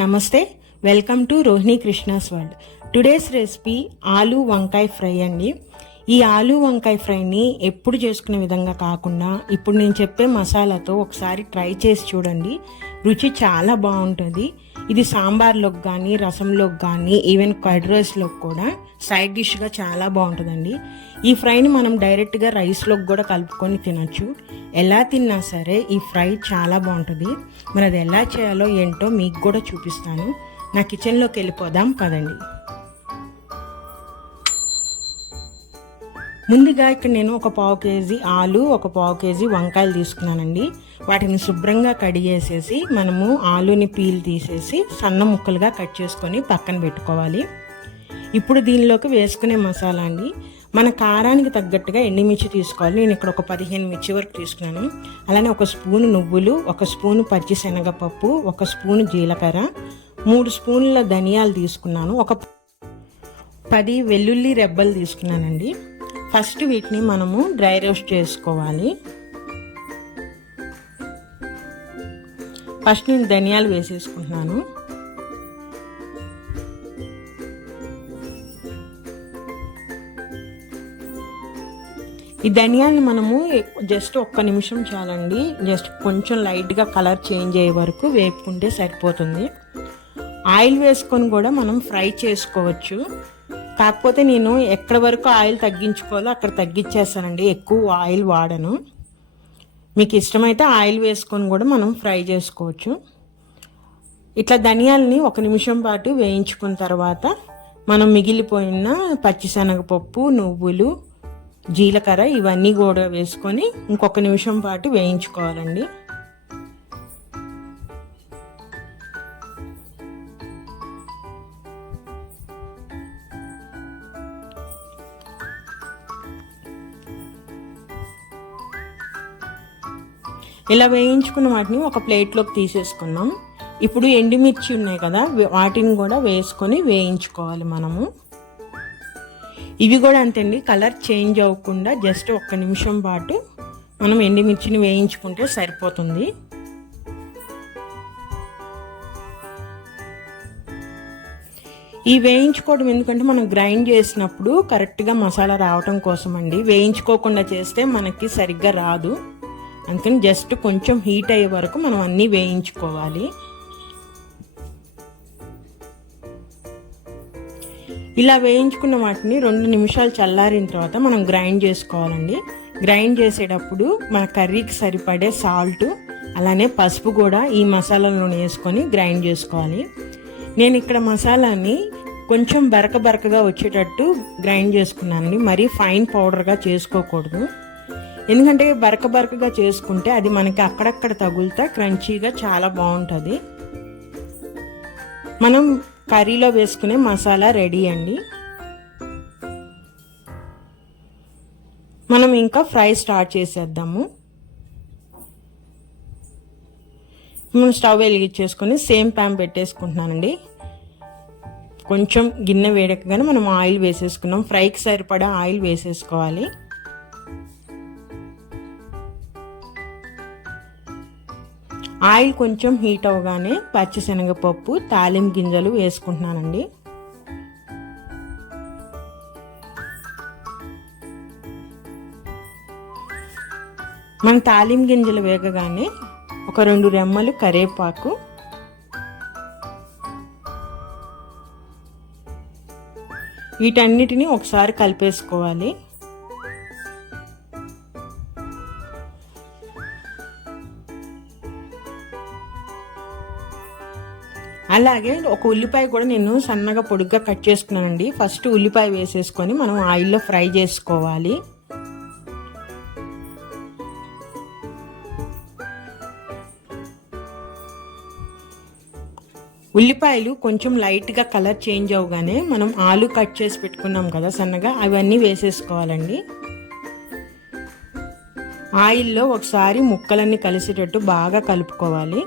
నమస్తే welcome to Rohini Krishna's world. Today's recipe ఆలు వంకాయ ఫ్రై అండి. ఈ ఆలు వంకాయ ఫ్రైని ఎప్పుడు చేసుకునే విధంగా కాకుండా ఇప్పుడు నేను చెప్పే మసాలాతో ఒకసారి ట్రై చేసి చూడండి. రుచి చాలా బాగుంటుంది. ఇది సాంబార్లోకి కానీ రసంలోకి కానీ ఈవెన్ కర్డ్ రైస్లోకి కూడా సైడ్ డిష్గా చాలా బాగుంటుందండి. ఈ ఫ్రైని మనం డైరెక్ట్గా రైస్లోకి కూడా కలుపుకొని తినొచ్చు. ఎలా తిన్నా సరే ఈ ఫ్రై చాలా బాగుంటుంది. మరి అది ఎలా చేయాలో ఏంటో మీకు కూడా చూపిస్తాను. నా కిచెన్లోకి వెళ్ళిపోదాం పదండి. ముందుగా ఇక్కడ నేను ఒక పావు కేజీ ఆలు ఒక పావు కేజీ వంకాయలు తీసుకున్నానండి. వాటిని శుభ్రంగా కడిగేసేసి మనము ఆలుని పీల్ తీసేసి సన్న ముక్కలుగా కట్ చేసుకొని పక్కన పెట్టుకోవాలి. ఇప్పుడు దీనిలోకి వేసుకునే మసాలా అండి. మన కారానికి తగ్గట్టుగా ఎండిమిర్చి తీసుకోవాలి. నేను ఇక్కడ ఒక పదిహేను మిర్చి వరకు తీసుకున్నాను. అలానే ఒక స్పూను నువ్వులు ఒక స్పూన్ పచ్చి శనగపప్పు ఒక స్పూన్ జీలకర్ర మూడు స్పూన్ల ధనియాలు తీసుకున్నాను. ఒక పది వెల్లుల్లి రెబ్బలు తీసుకున్నానండి. ఫస్ట్ వీటిని మనము డ్రై రోస్ట్ చేసుకోవాలి. ఫస్ట్ నేను ధనియాలు వేసేసుకుంటున్నాను. ఈ ధనియాన్ని మనము జస్ట్ ఒక్క నిమిషం చాలండి. జస్ట్ కొంచెం లైట్గా కలర్ చేంజ్ అయ్యే వరకు వేపుకుంటే సరిపోతుంది. ఆయిల్ వేసుకొని కూడా మనం ఫ్రై చేసుకోవచ్చు. కాకపోతే నేను ఎక్కడ వరకు ఆయిల్ తగ్గించుకోవాలో అక్కడ తగ్గించేస్తానండి. ఎక్కువ ఆయిల్ వాడను. మీకు ఇష్టమైతే ఆయిల్ వేసుకొని కూడా మనం ఫ్రై చేసుకోవచ్చు. ఇట్లా ధనియాలని ఒక నిమిషం పాటు వేయించుకున్న తర్వాత మనం మిగిలిపోయిన పచ్చిశనగపప్పు నువ్వులు జీలకర్ర ఇవన్నీ కూడా వేసుకొని ఇంకొక నిమిషం పాటు వేయించుకోవాలండి. ఇలా వేయించుకున్న వాటిని ఒక ప్లేట్లోకి తీసేసుకున్నాం ఇప్పుడు ఎండుమిర్చి ఉన్నాయి కదా వాటిని కూడా వేసుకొని వేయించుకోవాలి మనము. ఇవి కూడా అంతేండి కలర్ చేంజ్ అవ్వకుండా జస్ట్ ఒక్క నిమిషం పాటు మనం ఎండుమిర్చిని వేయించుకుంటే సరిపోతుంది. ఈ వేయించుకోవడం ఎందుకంటే మనం గ్రైండ్ చేసినప్పుడు కరెక్ట్గా మసాలా రావటం కోసం అండి వేయించుకోకుండా చేస్తే మనకి సరిగ్గా రాదు. అందుకని జస్ట్ కొంచెం హీట్ అయ్యే వరకు మనం అన్నీ వేయించుకోవాలి. ఇలా వేయించుకున్న వాటిని రెండు నిమిషాలు చల్లారిన తర్వాత మనం గ్రైండ్ చేసుకోవాలండి. గ్రైండ్ చేసేటప్పుడు మన కర్రీకి సరిపడే సాల్ట్ అలానే పసుపు కూడా ఈ మసాలాలో వేసుకొని గ్రైండ్ చేసుకోవాలి. నేను ఇక్కడ మసాలాని కొంచెం బరక బరకగా వచ్చేటట్టు గ్రైండ్ చేసుకున్నానండి. మరీ ఫైన్ పౌడర్గా చేసుకోకూడదు. ఎందుకంటే బరక బరకగా చేసుకుంటే అది మనకి అక్కడక్కడ తగులుతా క్రంచీగా చాలా బాగుంటుంది. మనం కర్రీలో వేసుకునే మసాలా రెడీ అండి. మనం ఇంకా ఫ్రై స్టార్ట్ చేసేద్దాము. మనం స్టవ్ వెలిగించేసుకొని సేమ్ ప్యాన్ పెట్టేసుకుంటున్నానండి. కొంచెం గిన్నె వేడకగానే మనం ఆయిల్ వేసేసుకున్నాం. ఫ్రైకి సరిపడా ఆయిల్ వేసేసుకోవాలి. ఆయిల్ కొంచెం హీట్ అవగానే పచ్చిశనగపప్పు తాలిం గింజలు వేసుకుంటున్నానండి. మన తాలిం గింజలు వేగగానే ఒక రెండు రెమ్మలు కరేపాకు వీటన్నిటిని ఒకసారి కలిపేసుకోవాలి. అలాగే ఒక ఉల్లిపాయ కూడా నేను సన్నగా పొడుగ్గా కట్ చేసుకున్నానండి. ఫస్ట్ ఉల్లిపాయ వేసేసుకొని మనం ఆయిల్లో ఫ్రై చేసుకోవాలి. ఉల్లిపాయలు కొంచెం లైట్గా కలర్ చేంజ్ అవగానే మనం ఆలు కట్ చేసి పెట్టుకున్నాం కదా సన్నగా అవన్నీ వేసేసుకోవాలండి. ఆయిల్లో ఒకసారి ముక్కలన్నీ కలిసేటట్టు బాగా కలుపుకోవాలి.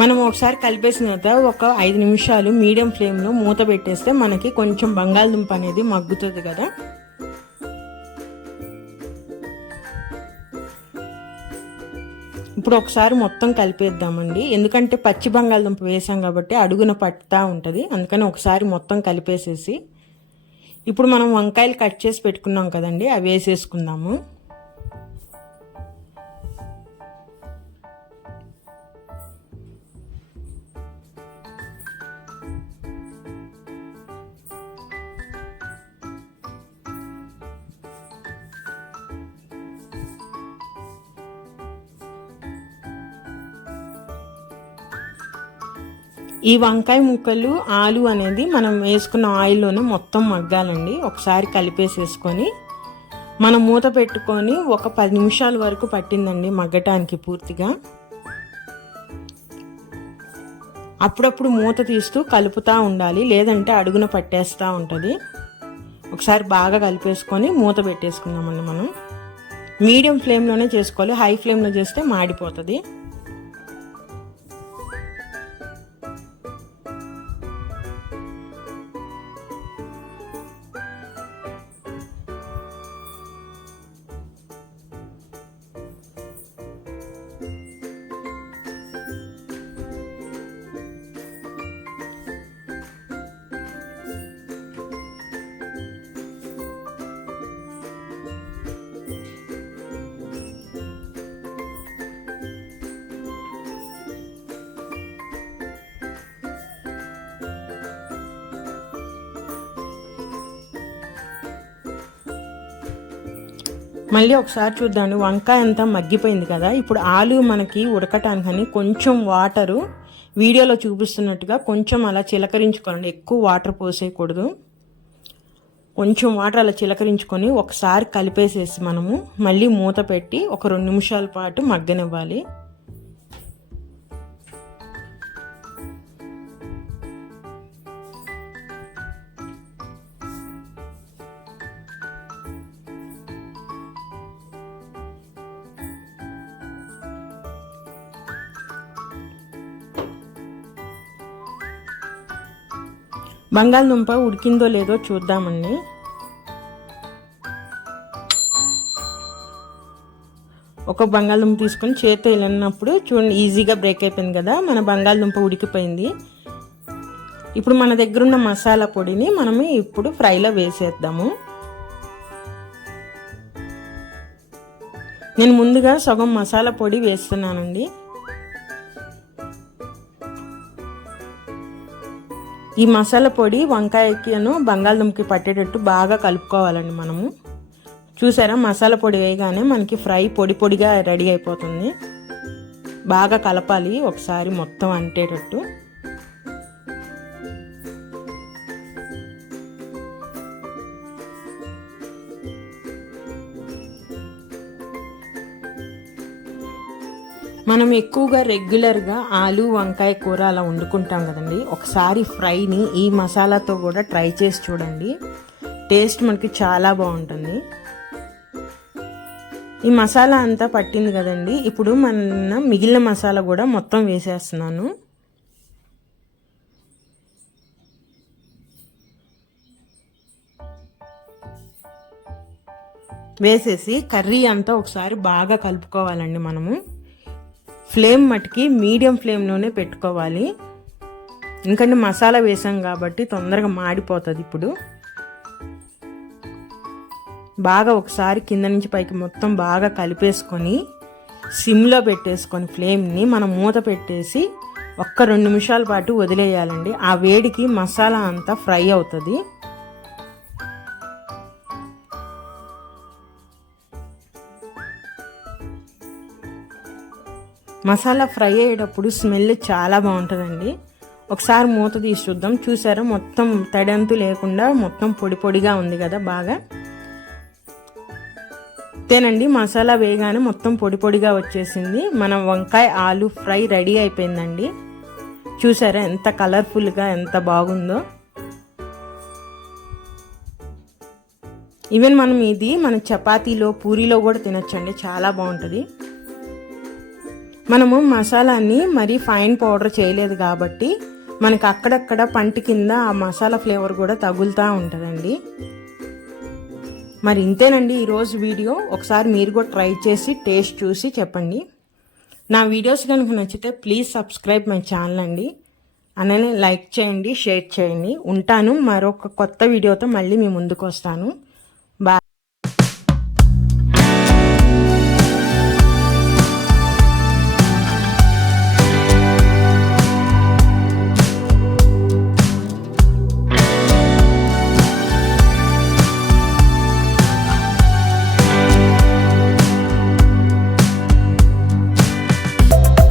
మనం ఒకసారి కలిపేసిన తర్వాత ఒక ఐదు నిమిషాలు మీడియం ఫ్లేమ్లో మూత పెట్టేస్తే మనకి కొంచెం బంగాళదుంప అనేది మగ్గుతుంది కదా. ఇప్పుడు ఒకసారి మొత్తం కలిపేద్దామండి. ఎందుకంటే పచ్చి బంగాళదుంప వేసాం కాబట్టి అడుగున పట్టుతా ఉంటుంది. అందుకని ఒకసారి మొత్తం కలిపేసేసి ఇప్పుడు మనం వంకాయలు కట్ చేసి పెట్టుకున్నాం కదండి అవి వేసేసుకుందాము. ఈ వంకాయ ముక్కలు ఆలు అనేది మనం వేసుకున్న ఆయిల్లోనే మొత్తం మగ్గాలండి. ఒకసారి కలిపేసేసుకొని మనం మూత పెట్టుకొని ఒక పది నిమిషాల వరకు పట్టిందండి మగ్గటానికి పూర్తిగా. అప్పుడప్పుడు మూత తీస్తూ కలుపుతూ ఉండాలి లేదంటే అడుగున పట్టేస్తూ ఉంటుంది. ఒకసారి బాగా కలిపేసుకొని మూత పెట్టేసుకుందామండి మనం. మీడియం ఫ్లేమ్లోనే చేసుకోవాలి హై ఫ్లేమ్లో చేస్తే మాడిపోతుంది. మళ్ళీ ఒకసారి చూద్దాం. వంకాయ అంతా మగ్గిపోయింది కదా. ఇప్పుడు ఆలు మనకి ఉడకటానికని కొంచెం వాటరు వీడియోలో చూపిస్తున్నట్టుగా కొంచెం అలా చిలకరించుకోండి. ఎక్కువ వాటర్ పోసేయకూడదు. కొంచెం వాటర్ అలా చిలకరించుకొని ఒకసారి కలిపేసేసి మనము మళ్ళీ మూత పెట్టి ఒక రెండు నిమిషాల పాటు మగ్గనివ్వాలి. బంగాళదుంప ఉడికిందో లేదో చూద్దామండి. ఒక బంగాళదుంప తీసుకొని చేతితో వెళ్ళినప్పుడు చూడండి ఈజీగా బ్రేక్ అయిపోయింది కదా మన బంగాళదుంప ఉడికిపోయింది. ఇప్పుడు మన దగ్గర ఉన్న మసాలా పొడిని మనము ఇప్పుడు ఫ్రైలో వేసేద్దాము. నేను ముందుగా సగం మసాలా పొడి వేస్తున్నానండి. ఈ మసాలా పొడి వంకాయకిను బంగాళదుంపకి పట్టేటట్టు బాగా కలుపుకోవాలండి మనము. చూసారా? మసాలా పొడి వేయగానే మనకి ఫ్రై పొడి పొడిగా రెడీ అయిపోతుంది. బాగా కలపాలి ఒకసారి మొత్తం అంటేటట్టు. మనం ఎక్కువగా రెగ్యులర్గా ఆలు వంకాయ కూర అలా వండుకుంటాం కదండి. ఒకసారి ఫ్రైని ఈ మసాలాతో కూడా ట్రై చేసి చూడండి. టేస్ట్ మనకి చాలా బాగుంటుంది. ఈ మసాలా అంతా పట్టింది కదండి. ఇప్పుడు మన మిగిలిన మసాలా కూడా మొత్తం వేసేస్తున్నాను. వేసేసి కర్రీ అంతా ఒకసారి బాగా కలుపుకోవాలండి మనము. ఫ్లేమ్ మటుకి మీడియం ఫ్లేమ్లోనే పెట్టుకోవాలి. ఎందుకంటే మసాలా వేసాం కాబట్టి తొందరగా మాడిపోతుంది ఇప్పుడు. బాగా ఒకసారి కింద నుంచి పైకి మొత్తం బాగా కలిపేసుకొని సిమ్లో పెట్టేసుకొని ఫ్లేమ్ని మనం మూత పెట్టేసి ఒక్క రెండు నిమిషాల పాటు వదిలేయాలండి. ఆ వేడికి మసాలా అంతా ఫ్రై అవుతుంది. మసాలా ఫ్రై అయ్యేటప్పుడు స్మెల్ చాలా బాగుంటుందండి. ఒకసారి మూత తీసి చూద్దాం. చూసారా? మొత్తం తడంతు లేకుండా మొత్తం పొడి పొడిగా ఉంది కదా బాగా. అంతేనండి మసాలా వేగానే మొత్తం పొడి పొడిగా వచ్చేసింది. మన వంకాయ ఆలు ఫ్రై రెడీ అయిపోయిందండి. చూసారా? ఎంత కలర్ఫుల్గా ఎంత బాగుందో. ఈవెన్ మనం ఇది మన చపాతీలో పూరీలో కూడా తినచ్చండి. చాలా బాగుంటుంది. మనము మసాలాని మరీ ఫైన్ పౌడర్ చేయలేదు కాబట్టి మనకు అక్కడక్కడ పంటి కింద ఆ మసాలా ఫ్లేవర్ కూడా తగులుతూ ఉంటుందండి. మరి ఇంతేనండి ఈరోజు వీడియో. ఒకసారి మీరు కూడా ట్రై చేసి టేస్ట్ చూసి చెప్పండి. నా వీడియోస్ కనుక నచ్చితే ప్లీజ్ సబ్స్క్రైబ్ మై ఛానల్ అండి. అలానే లైక్ చేయండి షేర్ చేయండి. ఉంటాను. మరొక కొత్త వీడియోతో మళ్ళీ మీ ముందుకు వస్తాను.